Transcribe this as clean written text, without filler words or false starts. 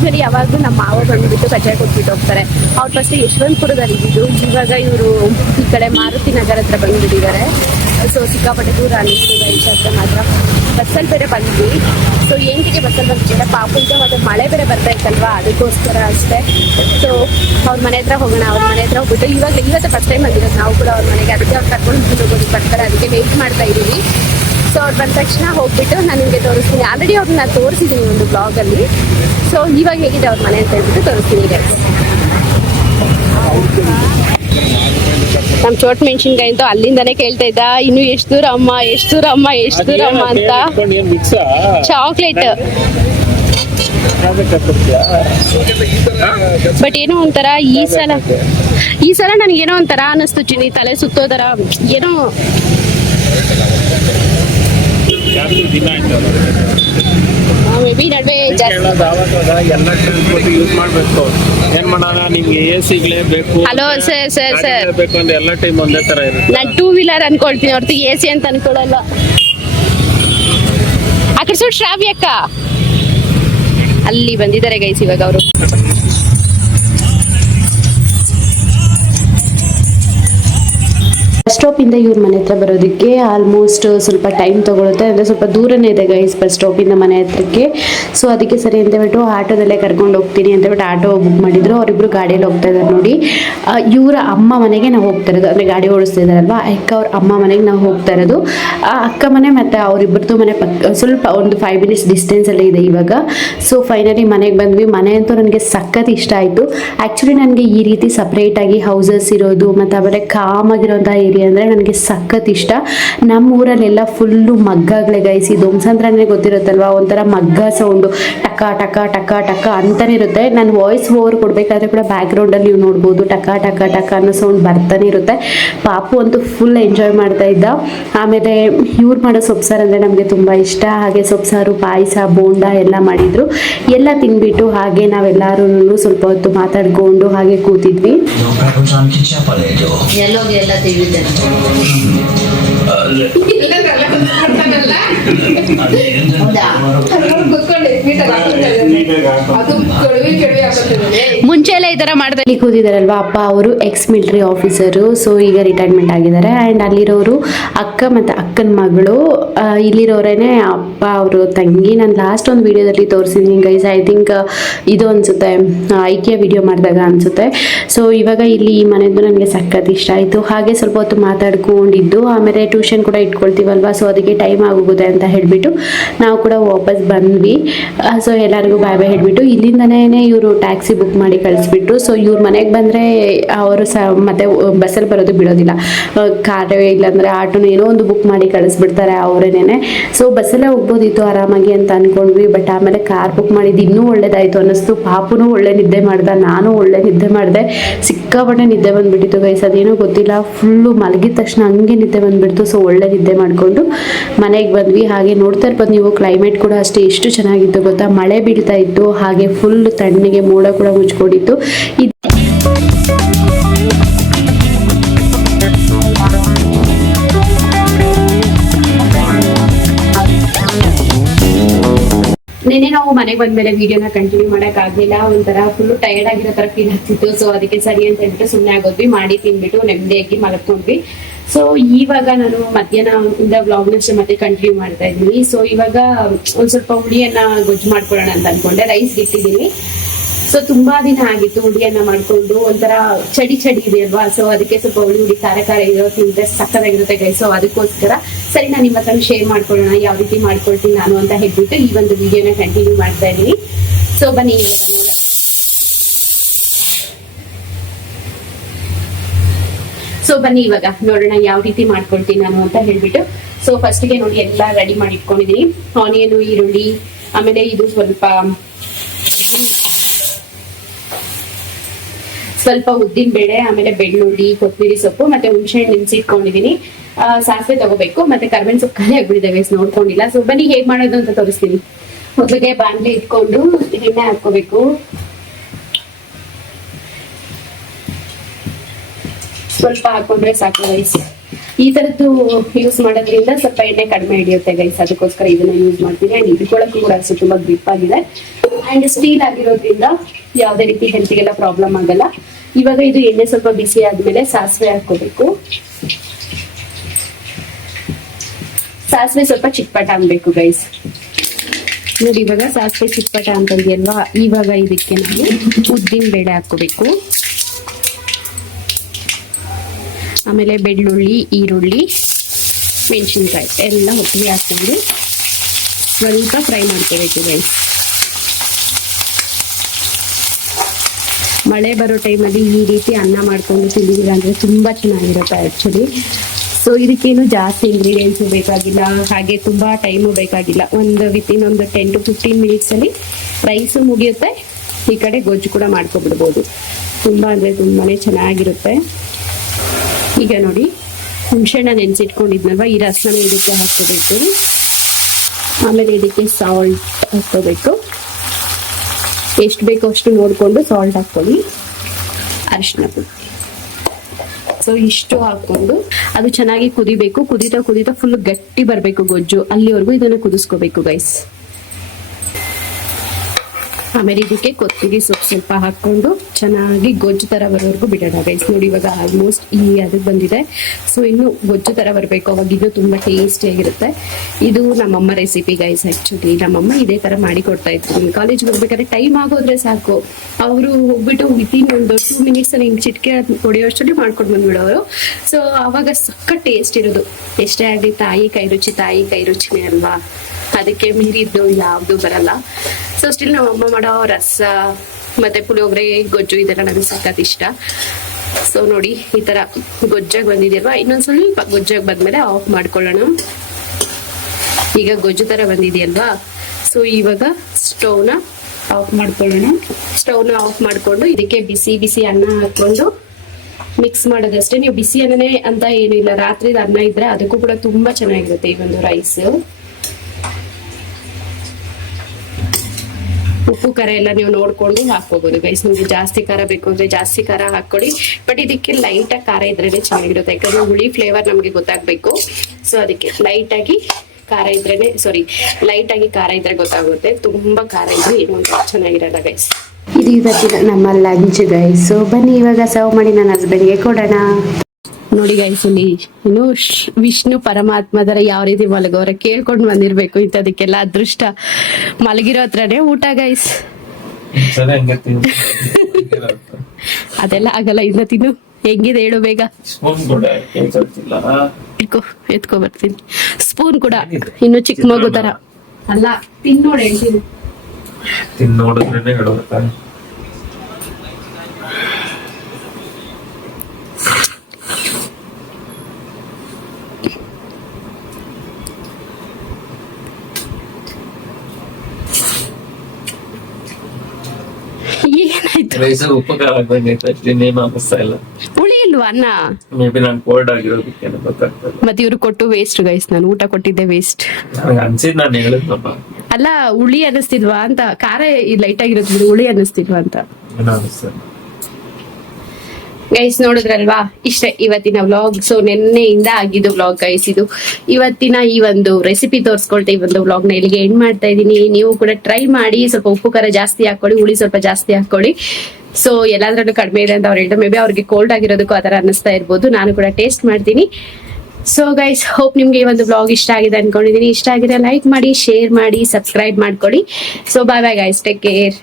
Usually ಯಾವಾಗಲೂ ನಮ್ಮ ಮಾವ ಬಂದ್ಬಿಟ್ಟು ಕಜ್ಜಾಯ ಕೊಟ್ಬಿಟ್ಟು ಹೋಗ್ತಾರೆ. ಅವ್ರು ಫಸ್ಟ್ ಯಶವಂತಪುರದಲ್ಲಿ ಇದ್ದು ಇವಾಗ ಇವರು ಈ ಕಡೆ ಮಾರುತಿ ನಗರ ಹತ್ರ ಬಂದ್ಬಿಟ್ಟಿದ್ದಾರೆ. ಸೊ ಸಿಕ್ಕಾಪಟ್ಟೆ ದೂರ ಅನ್ನಿಸ್ತಿದೆ ಈ ಹತ್ರ ಮಾತ್ರ. ಬಸ್ಸಲ್ಲಿ ಬೇರೆ ಬಂದ್ವಿ. ಸೊ ಏಂಟಿಗೆ ಬಸ್ಸಲ್ಲಿ ಬಂದಿದ್ದಾರೆ ಪಾಪುಂಟು, ಮತ್ತು ಮಳೆ ಬೇರೆ ಬರ್ತಾ ಇತ್ತಲ್ವಾ, ಅದಕ್ಕೋಸ್ಕರ ಅಷ್ಟೇ. ಸೊ ಅವ್ರ ಮನೆ ಹತ್ರ ಹೋಗೋಣ, ಅವ್ರ ಮನೆ ಹತ್ರ ಹೋಗ್ಬಿಟ್ಟು ಇವತ್ತು ಫಸ್ಟ್ ಟೈಮ್ ಬಂದಿರೋದು ನಾವು ಕೂಡ ಅವ್ರ ಮನೆಗೆ. ಅದಕ್ಕೆ ಅವ್ರು ಕರ್ಕೊಂಡು ಹೋಗೋದಕ್ಕೆ ಬರ್ತಾರೆ, ಅದಕ್ಕೆ ವೆಯ್ಟ್ ಮಾಡ್ತಾ ಇದ್ದೀವಿ. ಸೊ ಅವ್ರು ಬಂದ ತಕ್ಷಣ ಹೋಗ್ಬಿಟ್ಟು ನಾನು ನಿಮಗೆ ತೋರಿಸ್ತೀನಿ. ಆಲ್ರೆಡಿ ಅವ್ರನ್ನ ತೋರಿಸಿದ್ದೀನಿ ಒಂದು ಬ್ಲಾಗಲ್ಲಿ. ಸೊ ಇವಾಗ ಹೇಗಿದೆ ಅವ್ರ ಮನೆ ಅಂತ ಹೇಳ್ಬಿಟ್ಟು ತೋರಿಸ್ತೀನಿ ಈಗ. ನಮ್ಮ ಚೋಟ್ ಮೆಣಸಿನ್ಕಾಯಿ ಅಂತೂ ಅಲ್ಲಿಂದಾನೇ ಕೇಳ್ತಾ ಇದ್ದ, ಇನ್ನು ಎಷ್ಟು ದೂರ ಅಮ್ಮ ಎಷ್ಟು ದೂರ ಅಮ್ಮ ಎಷ್ಟು ದೂರ ಅಮ್ಮ ಅಂತ. ಚಾಕ್ಲೇಟ್ ಬಟ್ ಏನೋ ಒಂಥರ ಈ ಸಲ ನನಗೇನೋ ಒಂಥರ ಅನ್ನಿಸ್ತು ಚಿನ್ನಿ, ತಲೆ ಸುತ್ತೋದರ ಏನೋ. ಮೇ ಬಿ ನಡುವೆ ಯೂಸ್ ಮಾಡಬೇಕು. ಏನ್ ಮಾಡೋಣ, ನಿಮ್ಗೆ ಎಸಿಗಳೇ ಬೇಕು. ಹಲೋ ಸರ್ ಬೇಕು ಅಂದ್ರೆ ಎಲ್ಲ ಟೈಮ್ ಒಂದೇ ತರ ಇರುತ್ತೆ. ನಾನು 2 ವೀಲರ್ ಅನ್ಕೊಳ್ತೀನಿ, ಹೊರತು ಎಸಿ ಅಂತ ಅನ್ಕೊಳಲ್ಲ. ಆ ಕಡೆ ಸೈಡ್ ಶ್ರಾವ್ಯ ಅಕ್ಕ ಅಲ್ಲಿ ಬಂದಿದ್ದಾರೆ ಗೈಸ್ ಇವಾಗ ಅವರು. ಬಸ್ ಸ್ಟಾಪಿಂದ ಇವ್ರ ಮನೆ ಹತ್ರ ಬರೋದಕ್ಕೆ ಆಲ್ಮೋಸ್ಟ್ ಸ್ವಲ್ಪ ಟೈಮ್ ತಗೊಳುತ್ತೆ. ಅಂದರೆ ಸ್ವಲ್ಪ ದೂರನೇ ಇದೆ ಗೈಸ್ ಬಸ್ ಸ್ಟಾಪಿಂದ ಮನೆ ಹತ್ರಕ್ಕೆ. ಸೊ ಅದಕ್ಕೆ ಸರಿ ಅಂತ ಹೇಳ್ಬಿಟ್ಟು ಆಟೋದಲ್ಲೇ ಕರ್ಕೊಂಡು ಹೋಗ್ತೀನಿ ಅಂತ ಹೇಳ್ಬಿಟ್ಟು ಆಟೋ ಬುಕ್ ಮಾಡಿದ್ರು. ಅವರಿಬ್ರು ಗಾಡಿಯಲ್ಲಿ ಹೋಗ್ತಾ ಇದ್ದಾರೆ ನೋಡಿ. ಇವರ ಅಮ್ಮ ಮನೆಗೆ ನಾವು ಹೋಗ್ತಾ ಇರೋದು, ಅಂದರೆ ಗಾಡಿ ಓಡಿಸ್ತಾ ಇದ್ದಾರಲ್ವಾ, ಅಕ್ಕ ಅವ್ರ ಅಮ್ಮ ಮನೆಗೆ ನಾವು ಹೋಗ್ತಾ ಇರೋದು. ಅಕ್ಕ ಮನೆ ಮತ್ತು ಅವರಿಬ್ಬರದು ಮನೆ ಸ್ವಲ್ಪ ಒಂದು 5 ಮಿನಿಟ್ಸ್ ಡಿಸ್ಟೆನ್ಸಲ್ಲೇ ಇದೆ ಇವಾಗ. ಸೊ ಫೈನಲಿ ಮನೆಗೆ ಬಂದ್ವಿ. ಮನೆ ಅಂತೂ ನನಗೆ ಸಖತ್ ಇಷ್ಟ ಆಯಿತು. ಆ್ಯಕ್ಚುಲಿ ನನಗೆ ಈ ರೀತಿ ಸಪ್ರೇಟಾಗಿ ಹೌಸಸ್ ಇರೋದು ಮತ್ತು ಆಮೇಲೆ ಕಾಮಾಗಿರೋಂಥ ಏರಿಯಾ ಅಂದರೆ ನನಗೆ ಸಖತ್ ಇಷ್ಟ. ನಮ್ಮ ಊರಲ್ಲೆಲ್ಲ ಫುಲ್ಲು ಮಗ್ಗಗಳೇ ಗೈಸ್. ಇದು ಧ್ವಂಸಂದ್ರನೇ ಗೊತ್ತಿರುತ್ತಲ್ವ, ಒಂಥರ ಮಗ್ಗ ಸೌಂಡು ಟಕ ಟಕ ಟಕ ಟಕ ಅಂತಾನೆ ಇರುತ್ತೆ. ನಾನು ವಾಯ್ಸ್ ಓವರ್ ಕೊಡಬೇಕಾದ್ರೆ ಕೂಡ ಬ್ಯಾಕ್ಗ್ರೌಂಡಲ್ಲಿ ನೀವು ನೋಡ್ಬೋದು ಟಕ ಟಕ ಟಕ ಅನ್ನೋ ಸೌಂಡ್ ಬರ್ತಾನೆ ಇರುತ್ತೆ. ಪಾಪು ಅಂತೂ ಫುಲ್ ಎಂಜಾಯ್ ಮಾಡ್ತಾ ಇದ್ದ. ಆಮೇಲೆ ಇವ್ರು ಮಾಡೋ ಸೊಪ್ಸಾರು ಅಂದರೆ ನಮಗೆ ತುಂಬ ಇಷ್ಟ. ಹಾಗೆ ಸೊಪ್ಸಾರು, ಪಾಯಸ, ಬೋಂಡ ಎಲ್ಲ ಮಾಡಿದ್ರು. ಎಲ್ಲ ತಿನ್ಬಿಟ್ಟು ಹಾಗೆ ನಾವೆಲ್ಲರೂ ಸ್ವಲ್ಪ ಹೊತ್ತು ಮಾತಾಡ್ಕೊಂಡು ಹಾಗೆ ಕೂತಿದ್ವಿ. ಮುಂಚೆ ಎಲ್ಲ ಈ ತರ ಮಾಡ್ದಲ್ಲಿ ಕೂತಿದಾರಲ್ವಾ ಅಪ್ಪ ಅವರು ಎಕ್ಸ್ ಮಿಲಿಟರಿ ಆಫೀಸರು. ಸೊ ಈಗ ರಿಟೈರ್ಮೆಂಟ್ ಆಗಿದ್ದಾರೆ. ಆ್ಯಂಡ್ ಅಲ್ಲಿರೋರು ಅಕ್ಕ ಮತ್ತು ಅಕ್ಕನ ಮಗಳು, ಇಲ್ಲಿರೋರೇನೆ ಅಪ್ಪ ಅವರು ತಂಗಿ. ನಾನು ಲಾಸ್ಟ್ ಒಂದು ವಿಡಿಯೋದಲ್ಲಿ ತೋರಿಸಿದ್ದೀನಿ ಗೈಸ್. ಐ ಥಿಂಕ್ ಇದು ಅನಿಸುತ್ತೆ ಐಕ್ಯ ವಿಡಿಯೋ ಮಾಡಿದಾಗ ಅನಿಸುತ್ತೆ. ಸೊ ಇವಾಗ ಇಲ್ಲಿ ಈ ಮನೆಯದು ನನಗೆ ಸಖತ್ ಇಷ್ಟ ಆಯಿತು. ಹಾಗೆ ಸ್ವಲ್ಪ ಹೊತ್ತು ಮಾತಾಡ್ಕೊಂಡಿದ್ದು ಆಮೇಲೆ ಟ್ಯೂಷನ್ ಕೂಡ ಇಟ್ಕೊಳ್ತೀವಲ್ವಾ, ಸೊ ಅದಕ್ಕೆ ಟೈಮ್ ಆಗೋಗುತ್ತೆ ಅಂತ ಹೇಳಿಬಿಟ್ಟು ನಾವು ಕೂಡ ವಾಪಸ್ ಬಂದ್ವಿ. ಸೊ ಎಲ್ಲರಿಗೂ ಬಾಯ್ ಬಾಯ್ ಹೇಳಿಬಿಟ್ಟು ಇಲ್ಲಿಂದನೇ ಇವರು ಟ್ಯಾಕ್ಸಿ ಬುಕ್ ಮಾಡಿ ಕಳಿಸ್ಬಿಟ್ರು. ಸೊ ಇವ್ರ ಮನೆಗೆ ಬಂದರೆ ಅವರು ಮತ್ತೆ ಬಸ್ಸಲ್ಲಿ ಬರೋದು ಬಿಡೋದಿಲ್ಲ, ಕಾರ್ ಇಲ್ಲಾಂದರೆ ಆಟೋನ ಏನೋ ಒಂದು ಬುಕ್ ಮಾಡಿ ಕಳಿಸ್ಬಿಡ್ತಾರೆ ಅವರೇನೆ. ಸೊ ಬಸ್ಸಲ್ಲೇ ಹೋಗ್ಬೋದಿತ್ತು ಆರಾಮಾಗಿ ಅಂತ ಅಂದ್ಕೊಂಡ್ವಿ. ಬಟ್ ಆಮೇಲೆ ಕಾರ್ ಬುಕ್ ಮಾಡಿದ್ದು ಇನ್ನೂ ಒಳ್ಳೇದಾಯಿತು ಅನ್ನಿಸ್ತು. ಪಾಪುನೂ ಒಳ್ಳೆ ನಿದ್ದೆ ಮಾಡ್ದೆ, ನಾನು ಒಳ್ಳೆ ನಿದ್ದೆ ಮಾಡಿದೆ. ಸಿಕ್ಕಾಪಟ್ಟೆ ನಿದ್ದೆ ಬಂದುಬಿಟ್ಟಿತ್ತು ಗೈಸ್, ಅದೇನೋ ಗೊತ್ತಿಲ್ಲ. ಫುಲ್ಲು ಮಲಗಿದ ತಕ್ಷಣ ಹಂಗೆ ನಿದ್ದೆ ಬಂದುಬಿಡ್ತು. ಸೊ ಒಳ್ಳೆ ನಿದ್ದೆ ಮಾಡಿಕೊಂಡು ಮನೆಗೆ ಬಂದ್ವಿ. ಹಾಗೆ ನೋಡ್ತಾ ಇರ್ಬೋದು ನೀವು, ಕ್ಲೈಮೇಟ್ ಕೂಡ ಅಷ್ಟೇ ಎಷ್ಟು ಚೆನ್ನಾಗಿತ್ತು ಗೊತ್ತಾ. ಮಳೆ ಬೀಳ್ತಾ ಇತ್ತು, ಹಾಗೆ ಫುಲ್ ತಣ್ಣಗೆ ಮೋಡ ಕೂಡ ಮುಚ್ಕೊಂಡಿತ್ತು. ನೆನ್ನೆ ನಾವು ಮನೆಗೆ ಬಂದ್ಮೇಲೆ ವಿಡಿಯೋನ ಕಂಟಿನ್ಯೂ ಮಾಡಕ್ ಆಗ್ಲಿಲ್ಲ. ಒಂಥರ ಫುಲ್ ಟೈರ್ಡ್ ಆಗಿರೋ ತರ ಫೀಲ್ ಆಗ್ತಿತ್ತು. ಸೊ ಅದಕ್ಕೆ ಸರಿ ಅಂತ ಹೇಳ್ಬಿಟ್ಟು ಸುಮ್ಮನೆ ಆಗೋದ್ವಿ. ಮಾಡಿ ತಿನ್ಬಿಟ್ಟು ನೆಮ್ಮದಿಯಾಗಿ ಮಲಗ್ಕೊಂಡ್ವಿ. ಸೊ ಇವಾಗ ನಾನು ಮಧ್ಯಾಹ್ನದಿಂದ ವ್ಲಾಗ್ನ ಮತ್ತೆ ಕಂಟಿನ್ಯೂ ಮಾಡ್ತಾ ಇದ್ದೀನಿ. ಸೊ ಇವಾಗ ಒಂದ್ ಸ್ವಲ್ಪ ಹುಳಿಯನ್ನ ಗೊಜ್ಜು ಮಾಡ್ಕೊಳ್ಳೋಣ ಅಂತ ಅನ್ಕೊಂಡೆ. ರೈಸ್ ಇಟ್ಟಿದ್ದೀನಿ. ಸೊ ತುಂಬಾ ದಿನ ಆಗಿತ್ತು ಹುಳಿಯನ್ನ ಮಾಡ್ಕೊಂಡು, ಒಂಥರ ಚಡಿ ಇದೆ ಅಲ್ವಾ. ಸೊ ಅದಕ್ಕೆ ಸ್ವಲ್ಪ ಹುಳಿ ಖಾರ ಇರೋ ತಿಂದ್ರೆ ಸಕ್ಕತ್ತಾಗಿರುತ್ತೆ ಗೈಸ್. ಸೊ ಅದಕ್ಕೋಸ್ಕರ ಸರಿ ನಾನು ನಿಮ್ಮ ಹತ್ರ ಶೇರ್ ಮಾಡ್ಕೊಳ್ಳೋಣ ಯಾವ ರೀತಿ ಮಾಡ್ಕೊಳ್ತೀನಿ ನಾನು ಅಂತ ಹೇಳ್ಬಿಟ್ಟು ಈ ಒಂದು ವಿಡಿಯೋನ ಕಂಟಿನ್ಯೂ ಮಾಡ್ತಾ ಇದ್ದೀನಿ. ಸೊ ಬನ್ನಿ ಇವಾಗ ನೋಡೋಣ. ಸೊ ಬನ್ನಿ ಇವಾಗ ನೋಡೋಣ ಯಾವ ರೀತಿ ಮಾಡ್ಕೊಳ್ತೀನಿ ನಾನು ಅಂತ ಹೇಳ್ಬಿಟ್ಟು. ಸೊ ಫಸ್ಟ್ಗೆ ನೋಡಿ ಎಲ್ಲ ರೆಡಿ ಮಾಡಿ ಇಟ್ಕೊಂಡಿದೀನಿ. ಆನಿಯನ್, ಈರುಳ್ಳಿ, ಆಮೇಲೆ ಇದು ಸ್ವಲ್ಪ ಉದ್ದಿನ ಬೇಳೆ, ಆಮೇಲೆ ಬೆಳ್ಳುಳ್ಳಿ, ಕೊತ್ತಂಬರಿ ಸೊಪ್ಪು ಮತ್ತೆ ಹುಣಸೆ ಹಣ್ಣು ನೆನೆಸಿ ಇಟ್ಕೊಂಡಿದೀನಿ. ಸಾಸಿವೆ ತಗೋಬೇಕು, ಮತ್ತೆ ಕರ್ಬೇವಿನ ಸೊಪ್ಪು ಖಾಲಿ ಆಗ್ಬಿಟ್ಟಿದೆ ನೋಡ್ಕೊಂಡಿಲ್ಲ. ಸೊ ಬನ್ನಿ ಹೇಗ್ ಮಾಡೋದು ಅಂತ ತೋರಿಸ್ತೀನಿ. ಮೊದಲಿಗೆ ಬಾಣಲೆ ಇಟ್ಕೊಂಡು ಎಣ್ಣೆ ಹಾಕೋಬೇಕು. ಸ್ವಲ್ಪ ಹಾಕೊಂಡ್ರೆ ಸಾಕು ಗೈಸ್. ಈ ತರದ್ದು ಯೂಸ್ ಮಾಡೋದ್ರಿಂದ ಸ್ವಲ್ಪ ಎಣ್ಣೆ ಕಡಿಮೆ ಹಿಡಿಯುತ್ತೆ ಗೈಸ್, ಅದಕ್ಕೋಸ್ಕರ ಇದನ್ನ ಯೂಸ್ ಮಾಡ್ತೀನಿ. ಅಂಡ್ ಇಟ್ಕೊಳ್ಳೋಕ್ಕೂ ಕೂಡ ಅಷ್ಟು ತುಂಬಾ ಗ್ರಿಪ್ ಆಗಿದೆ. ಅಂಡ್ ಸ್ಟೀಲ್ ಆಗಿರೋದ್ರಿಂದ ಯಾವುದೇ ರೀತಿ ಹೆಲ್ತ್ಗೆಲ್ಲ ಪ್ರಾಬ್ಲಮ್ ಆಗಲ್ಲ. ಇವಾಗ ಇದು ಎಣ್ಣೆ ಸ್ವಲ್ಪ ಬಿಸಿ ಆದ್ಮೇಲೆ ಸಾಸಿವೆ ಹಾಕೋಬೇಕು. ಸಾಸಿವೆ ಸ್ವಲ್ಪ ಚಿಟ್ಪಟ ಅನ್ಬೇಕು ಗೈಸ್. ನೋಡಿ ಇವಾಗ ಸಾಸಿವೆ ಚಿಟ್ಪಟ ಅಂತಂದಿಲ್ವಾ, ಇವಾಗ ಇದಕ್ಕೆ ನಾವು ಉದ್ದಿನ ಬೇಳೆ ಹಾಕೋಬೇಕು. ಆಮೇಲೆ ಬೆಳ್ಳುಳ್ಳಿ, ಈರುಳ್ಳಿ, ಮೆಣಸಿನ್ಕಾಯಿ ಎಲ್ಲ ಒಟ್ಟಿಗೆ ಹಾಕೊಂಡು ಸ್ವಲ್ಪ ಫ್ರೈ ಮಾಡ್ಕೋಬೇಕು ಗೈಸ್. ಮಳೆ ಬರೋ ಟೈಮಲ್ಲಿ ಈ ರೀತಿ ಅನ್ನ ಮಾಡ್ಕೊಂಡು ತಿಂದಿಲ್ಲ ಅಂದ್ರೆ ತುಂಬಾ ಚೆನ್ನಾಗಿರುತ್ತೆ ಆಕ್ಚುಲಿ. ಸೊ ಇದಕ್ಕೇನು ಜಾಸ್ತಿ ಇಂಗ್ರೀಡಿಯೆಂಟ್ಸ್ ಬೇಕಾಗಿಲ್ಲ, ಹಾಗೆ ತುಂಬಾ ಟೈಮು ಬೇಕಾಗಿಲ್ಲ. ವಿತಿನ್ ಒಂದು 10 to 15 ಮಿನಿಟ್ಸ್ ಅಲ್ಲಿ ರೈಸು ಮುಗಿಯುತ್ತೆ, ಈ ಕಡೆ ಗೊಜ್ಜು ಕೂಡ ಮಾಡ್ಕೊಬಿಡ್ಬೋದು. ತುಂಬಾ ಅಂದ್ರೆ ತುಂಬಾನೇ ಚೆನ್ನಾಗಿರುತ್ತೆ. ಈಗ ನೋಡಿ ಹುಣಸೆಹಣ್ಣ ನೆನೆಸಿಟ್ಕೊಂಡಿದ್ನಲ್ವ, ಈ ರಸನ ಇದಕ್ಕೆ ಹಾಕೋಬೇಕು. ಆಮೇಲೆ ಇದಕ್ಕೆ ಸಾಲ್ಟ್ ಹಾಕೋಬೇಕು. ಎಷ್ಟು ಬೇಕೋ ಅಷ್ಟು ನೋಡಿಕೊಂಡು ಸಾಲ್ಟ್ ಹಾಕೊಳ್ಳಿ. ಅರಿಶಿನ ಪುಡಿ. ಸೊ ಇಷ್ಟು ಹಾಕೊಂಡು ಅದು ಚೆನ್ನಾಗಿ ಕುದಿಬೇಕು. ಕುದಿತಾ ಕುದಿತಾ ಫುಲ್ ಗಟ್ಟಿ ಬರಬೇಕು ಗೊಜ್ಜು, ಅಲ್ಲಿವರೆಗೂ ಇದನ್ನ ಕುದಿಸ್ಕೋಬೇಕು ಗೈಸ್. ಆಮೇಲೆ ಇದಕ್ಕೆ ಕೊತ್ತಂಬರಿ ಸೊಪ್ಪು ಸ್ವಲ್ಪ ಹಾಕೊಂಡು ಚೆನ್ನಾಗಿ ಗೊಜ್ಜು ತರ ಬರೋವರೆಗೂ ಬಿಡೋಣ ಗೈಸ್. ನೋಡಿ ಇವಾಗ ಆಲ್ಮೋಸ್ಟ್ ಅದಕ್ಕೆ ಬಂದಿದೆ. ಸೊ ಇನ್ನು ಗೊಜ್ಜು ತರ ಬರಬೇಕು, ಅವಾಗ ಇದು ತುಂಬಾ ಟೇಸ್ಟಿ ಆಗಿರುತ್ತೆ. ಇದು ನಮ್ಮಮ್ಮ ರೆಸಿಪಿ ಗೈಸ್. ಆಕ್ಚುಲಿ ನಮ್ಮಮ್ಮ ಇದೇ ತರ ಮಾಡಿ ಕೊಡ್ತಾ ಇದ್ರು. ಕಾಲೇಜ್ಗೆ ಹೋಗ್ಬೇಕಾದ್ರೆ ಟೈಮ್ ಆಗೋದ್ರೆ ಸಾಕು, ಅವರು ಹೋಗ್ಬಿಟ್ಟು ವಿತಿನ್ ಒಂದು 2 ಮಿನಿಟ್ಸ್ ಅಲ್ಲಿ ಹಿಂಗೆ ಚಿಟಿಕೆ ಹೊಡೆಯೋಷ್ಟರಲ್ಲಿ ಮಾಡ್ಕೊಂಡು ಬಂದ್ಬಿಡೋರು. ಸೊ ಅವಾಗ ಸಕ್ಕ ಟೇಸ್ಟ್ ಇರೋದು. ಎಷ್ಟೇ ಆಗಲಿ ತಾಯಿ ಕೈ ರುಚಿನೇ ಅಲ್ವಾ, ಅದಕ್ಕೆ ಮೀರಿದ್ದು ಯಾವ್ದು ಬರಲ್ಲ. ಸೊ ಸ್ಟಿಲ್ ನಮ್ಮ ಅಮ್ಮ ಮಾಡೋ ರಸ ಮತ್ತೆ ಪುಳಿಯೋಗರೆ, ಗೊಜ್ಜು ಇದೆಲ್ಲ ನನಗೆ ಸಖತ್ ಇಷ್ಟ. ಸೊ ನೋಡಿ ಈ ತರ ಗೊಜ್ಜಾಗಿ ಬಂದಿದೆಯಲ್ವಾ, ಇನ್ನೊಂದ್ ಸ್ವಲ್ಪ ಗೊಜ್ಜಾಗಿ ಬಂದ್ಮೇಲೆ ಆಫ್ ಮಾಡ್ಕೊಳ್ಳೋಣ. ಈಗ ಗೊಜ್ಜು ತರ ಬಂದಿದೆಯಲ್ವಾ, ಸೊ ಇವಾಗ ಸ್ಟವ್ನ ಆಫ್ ಮಾಡ್ಕೊಳ್ಳೋಣ. ಸ್ಟವ್ನ ಆಫ್ ಮಾಡ್ಕೊಂಡು ಇದಕ್ಕೆ ಬಿಸಿ ಬಿಸಿ ಅನ್ನ ಹಾಕೊಂಡು ಮಿಕ್ಸ್ ಮಾಡೋದಷ್ಟೇ. ನೀವು ಬಿಸಿ ಅನ್ನನೇ ಅಂತ ಏನಿಲ್ಲ, ರಾತ್ರಿದ ಅನ್ನ ಇದ್ರೆ ಅದಕ್ಕೂ ಕೂಡ ತುಂಬಾ ಚೆನ್ನಾಗಿರುತ್ತೆ ಈ ಒಂದು ರೈಸ್. ಉಪ್ಪು ಖಾರ ಎಲ್ಲ ನೀವು ನೋಡ್ಕೊಂಡು ಹಾಕೋಬಹುದು ಗೈಸ್. ನಿಮ್ಗೆ ಜಾಸ್ತಿ ಖಾರ ಬೇಕು ಅಂದ್ರೆ ಜಾಸ್ತಿ ಖಾರ ಹಾಕೊಳ್ಳಿ, ಬಟ್ ಇದಕ್ಕೆ ಲೈಟ್ ಆಗಿ ಖಾರ ಇದ್ರೇನೆ ಚೆನ್ನಾಗಿರುತ್ತೆ. ಯಾಕಂದ್ರೆ ಹುಳಿ ಫ್ಲೇವರ್ ನಮ್ಗೆ ಗೊತ್ತಾಗ್ಬೇಕು. ಸೊ ಅದಕ್ಕೆ ಲೈಟ್ ಆಗಿ ಖಾರ ಇದ್ರೆ ಗೊತ್ತಾಗುತ್ತೆ. ತುಂಬಾ ಖಾರ ಇದ್ರೆ ಏನು ಚೆನ್ನಾಗಿರಲ್ಲ ಗೈಸ್. ಇದು ಇವತ್ತಿನ ನಮ್ಮ ಲಂಚ್ ಗೈಸ್. ಸೊ ಬನ್ನಿ ಇವಾಗ ಸರ್ವ್ ಮಾಡಿ ನನ್ನ ಹಸ್ಬೆಂಡ್ಗೆ ಕೊಡೋಣ. ನೋಡಿ ಗೈಸ್, ಇಲ್ಲಿ ಇನ್ನು ವಿಷ್ಣು ಪರಮಾತ್ಮದರ ಯಾವ ರೀತಿ ಮಲಗೋರ ಕೇಳ್ಕೊಂಡು ಬಂದಿರ್ಬೇಕು. ಇಂಥದಕ್ಕೆಲ್ಲ ಅದೃಷ್ಟ. ಮಲಗಿರೋ ಹತ್ರನೇ ಊಟ ಗೈಸ್. ಅದೆಲ್ಲ ಆಗಲ್ಲ, ಇನ್ನ ತಿನ್ನು. ಹೆಂಗಿದೆ ಹೇಳು ಬೇಗ. ಎತ್ಕೊ ಬರ್ತೀನಿ. ಸ್ಪೂನ್ ಕೂಡ ಇನ್ನು ಚಿಕ್ಕ ಮಗು ತರ ಅಲ್ಲ, ತಿನ್ನೋಡು ಹೇಳ್ತೀನಿ. ತಿನ್ನೋಡಿದ್ರೇನೆ ಹೇಳೋದು. ಏನಾಯ್ತು? ಉಪಕಾರ ಇನ್ನೇನು ಅನಿಸ್ತಾ ಇಲ್ಲ. ಹುಳಿ ಇಲ್ವಾ ಅನ್ನ? ಮೇ ಬಿ ನಾನು ಕೋಲ್ಡ್ ಆಗಿರೋದಕ್ಕೆ ಗೊತ್ತಾಗ್ತದೆ. ಮತ್ತೆ ಇವ್ರು ಕೊಟ್ಟು ವೇಸ್ಟ್ ಗೈಸ್, ನಾನು ಊಟ ಕೊಟ್ಟಿದ್ದೆ ವೇಸ್ಟ್. ನನಗೆ ಅನ್ಸಿದ್ ನಾನು ಹೇಳಿದ್ನಪ್ಪ. ಅಲ್ಲ ಹುಳಿ ಅನ್ನಿಸ್ತಿದ್ವಾ ಅಂತ, ಖಾರ ಲೈಟ್ ಆಗಿರುತ್ತೆ ಬಿಡು, ಹುಳಿ ಅನ್ನಿಸ್ತಿದ್ವಾ ಅಂತ ಗೈಸ್. ನೋಡಿದ್ರಲ್ವಾ, ಇಷ್ಟೇ ಇವತ್ತಿನ ವ್ಲಾಗ್. ಸೊ ನಿನ್ನೆಯಿಂದ ಆಗಿದ್ದು ವ್ಲಾಗ್ ಗೈಸ್. ಇದು ಇವತ್ತಿನ ಈ ಒಂದು ರೆಸಿಪಿ ತೋರಿಸ್ಕೊಳ್ತಾ ಈ ಒಂದು ವ್ಲಾಗ್ ನ ಇಲ್ಲಿಗೆ ಎಂಡ್ ಮಾಡ್ತಾ ಇದೀನಿ. ನೀವು ಕೂಡ ಟ್ರೈ ಮಾಡಿ. ಸ್ವಲ್ಪ ಉಪ್ಪು ಖಾರ ಜಾಸ್ತಿ ಹಾಕೊಳ್ಳಿ, ಹುಳಿ ಸ್ವಲ್ಪ ಜಾಸ್ತಿ ಹಾಕೊಳ್ಳಿ. ಸೊ ಎಲ್ಲಾದ್ರಲ್ಲೂ ಕಡಿಮೆ ಇದೆ ಅಂತ ಅವ್ರು ಹೇಳ್ತಾರೆ. ಮೇ ಬಿ ಅವ್ರಿಗೆ ಕೋಲ್ಡ್ ಆಗಿರೋದಕ್ಕೂ ಆತರ ಅನ್ನಿಸ್ತಾ ಇರ್ಬೋದು. ನಾನು ಕೂಡ ಟೇಸ್ಟ್ ಮಾಡ್ತೀನಿ. ಸೊ ಗೈಸ್, ಹೋಪ್ ನಿಮ್ಗೆ ಈ ಒಂದು ವ್ಲಾಗ್ ಇಷ್ಟ ಆಗಿದೆ ಅನ್ಕೊಂಡಿದೀನಿ. ಇಷ್ಟ ಆಗಿದೆ ಲೈಕ್ ಮಾಡಿ, ಶೇರ್ ಮಾಡಿ, ಸಬ್ಸ್ಕ್ರೈಬ್ ಮಾಡ್ಕೊಳ್ಳಿ. So bye bye guys, take care.